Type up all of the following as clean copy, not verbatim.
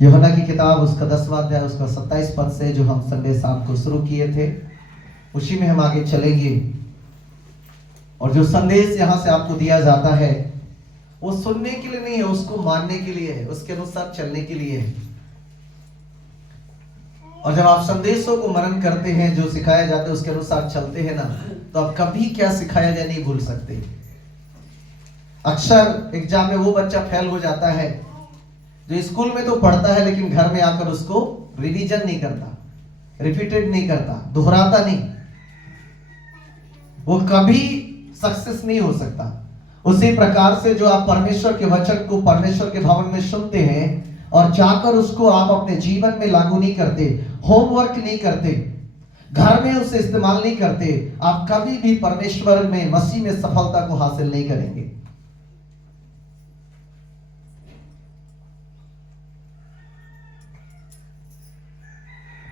यूहन्ना की किताब उसका 10वां अध्याय उसका 27 पद से जो हम संडे शाम को शुरू किए थे, उसी में हम आगे चलेंगे। और जो संदेश यहाँ से आपको दिया जाता है वो सुनने के लिए नहीं है, उसको मानने के लिए है, उसके अनुसार चलने के लिए है। और जब आप संदेशों को मनन करते हैं, जो सिखाया जाता है उसके अनुसार चलते हैं ना, तो आप कभी क्या सिखाया जाए नहीं भूल सकते। अक्सर एग्जाम में वो बच्चा फेल हो जाता है जो स्कूल में तो पढ़ता है लेकिन घर में आकर उसको रिवीजन नहीं करता, रिपीटेड नहीं करता, दोहराता नहीं, वो कभी सक्सेस नहीं हो सकता। उसी प्रकार से जो आप परमेश्वर के वचन को परमेश्वर के भवन में सुनते हैं और जाकर उसको आप अपने जीवन में लागू नहीं करते, होमवर्क नहीं करते, घर में उसे इस्तेमाल नहीं करते, आप कभी भी परमेश्वर में मसीह में सफलता को हासिल नहीं करेंगे।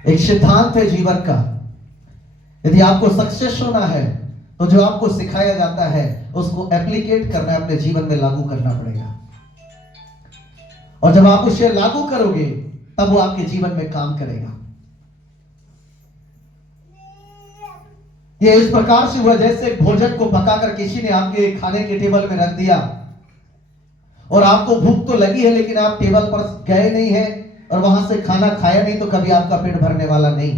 एक सिद्धांत है जीवन का, यदि आपको सक्सेस होना है तो जो आपको सिखाया जाता है उसको एप्लीकेट करना है, अपने जीवन में लागू करना पड़ेगा। और जब आप उसे लागू करोगे तब वो आपके जीवन में काम करेगा। ये इस प्रकार से हुआ जैसे भोजन को पकाकर किसी ने आपके खाने के टेबल में रख दिया और आपको भूख तो लगी है लेकिन आप टेबल पर गए नहीं हैं और वहां से खाना खाया नहीं, तो कभी आपका पेट भरने वाला नहीं।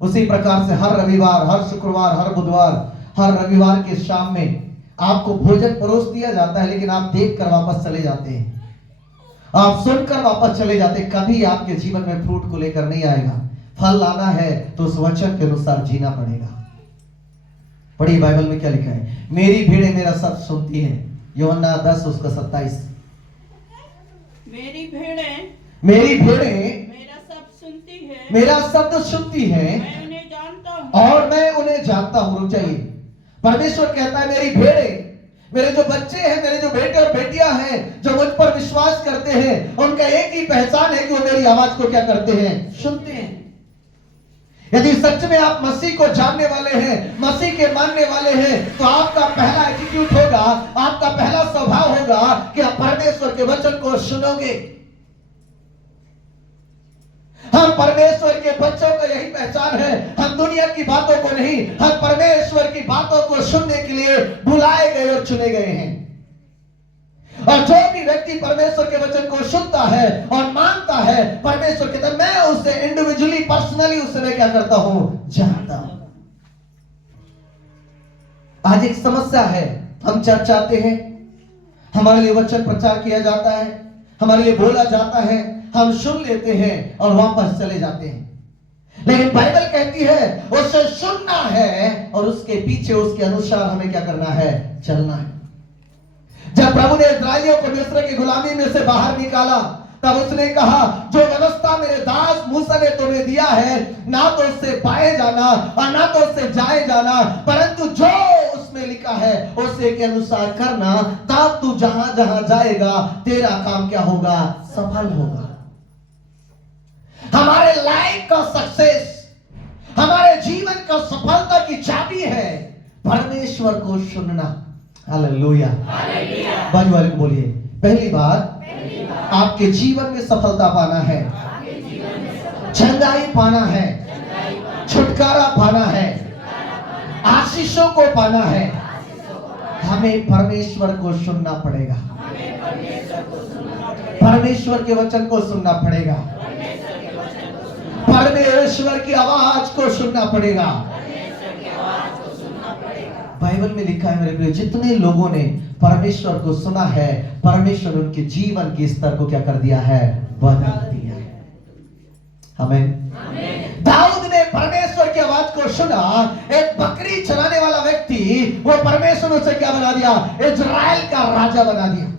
उसी प्रकार से हर रविवार, हर शुक्रवार, हर बुधवार, हर रविवार के शाम में आपको भोजन परोस दिया जाता है लेकिन आप देखकर वापस चले जाते हैं, आप सुनकर वापस चले जाते हैं, कभी आपके जीवन में फ्रूट को लेकर नहीं आएगा। फल लाना है तो उस वचन के अनुसार जीना पड़ेगा। पढ़िए बाइबल में क्या लिखा है, मेरी भीड़ें मेरा शब्द सुनती है। यूहन्ना 10 उसका 27। मेरी भेड़ें मेरा शब्द सुनती है मैं उन्हें जानता हूँ और मैं उन्हें जानता हूँ। रुक जाइए, परमेश्वर कहता है मेरी भेड़ें, मेरे जो बच्चे हैं, मेरे जो बेटे और बेटियां हैं जो मुझ पर विश्वास करते हैं, उनका एक ही पहचान है कि वो मेरी आवाज को क्या करते हैं, सुनते हैं। यदि सच में आप मसीह को जानने वाले हैं, मसीह के मानने वाले हैं, तो आपका पहला एटीट्यूड होगा, आपका पहला स्वभाव होगा कि आप परमेश्वर के वचन को सुनोगे। हम परमेश्वर के बच्चों का यही पहचान है, हम दुनिया की बातों को नहीं, हम परमेश्वर की बातों को सुनने के लिए बुलाए गए और चुने गए हैं। और जो भी व्यक्ति परमेश्वर के वचन को सुनता है और मानता है, परमेश्वर के तरफ मैं उसे इंडिविजुअली, पर्सनली उसे मैं क्या करता हूं, जानता हूं। आज एक समस्या है, हम चर्च आते हैं, हमारे लिए वचन प्रचार किया जाता है, हमारे लिए बोला जाता है, हम सुन लेते हैं और वापस चले जाते हैं। लेकिन बाइबल कहती है उसे सुनना है और उसके पीछे उसके अनुसार हमें क्या करना है, चलना है। जब प्रभु ने इस्राएलियों को मिस्र की गुलामी में से बाहर निकाला, तब उसने कहा जो व्यवस्था मेरे दास मूसा ने तुम्हें दिया है, ना तो उससे पाए जाना और ना तो उससे जाए जाना, परंतु जो उसमें लिखा है उसे के अनुसार करना, तब तू जहां जहां जाएगा तेरा काम क्या होगा, सफल होगा। हमारे लाइफ का सक्सेस, हमारे जीवन का सफलता की चाबी है परमेश्वर को सुनना। हालेलुया, बाजू वाले को बोलिए, पहली बात आपके जीवन में सफलता पाना है, चंगाई पाना है, छुटकारा पाना है, आशीषों को पाना है, हमें परमेश्वर को सुनना पड़ेगा, परमेश्वर के वचन को सुनना पड़ेगा, परमेश्वर की आवाज को सुनना पड़ेगा। बाइबल में लिखा है मेरे प्रिय, जितने लोगों ने परमेश्वर को सुना है, परमेश्वर उनके जीवन के स्तर को क्या कर दिया है, बदल दिया है। आमीन। दाऊद ने परमेश्वर की आवाज को सुना, एक बकरी चराने वाला व्यक्ति, वो परमेश्वर उसे क्या बना दिया, इजराइल का राजा बना दिया।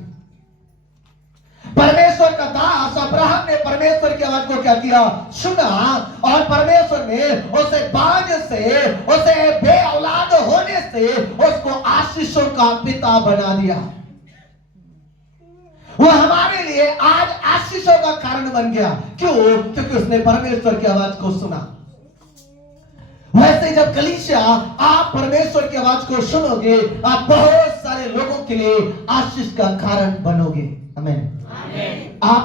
परमेश्वर का दास अब्राहम ने परमेश्वर की आवाज को क्या किया, सुना, और परमेश्वर ने उसे बाज से, उसे बे औलाद होने से उसको आशीषों का पिता बना दिया। वो हमारे लिए आज आशीषों का कारण बन गया। क्यों? क्योंकि उसने परमेश्वर की आवाज को सुना। वैसे जब कलीसिया आप परमेश्वर की आवाज को सुनोगे, आप बहुत सारे लोगों के लिए आशीष का कारण बनोगे। आमीन। आप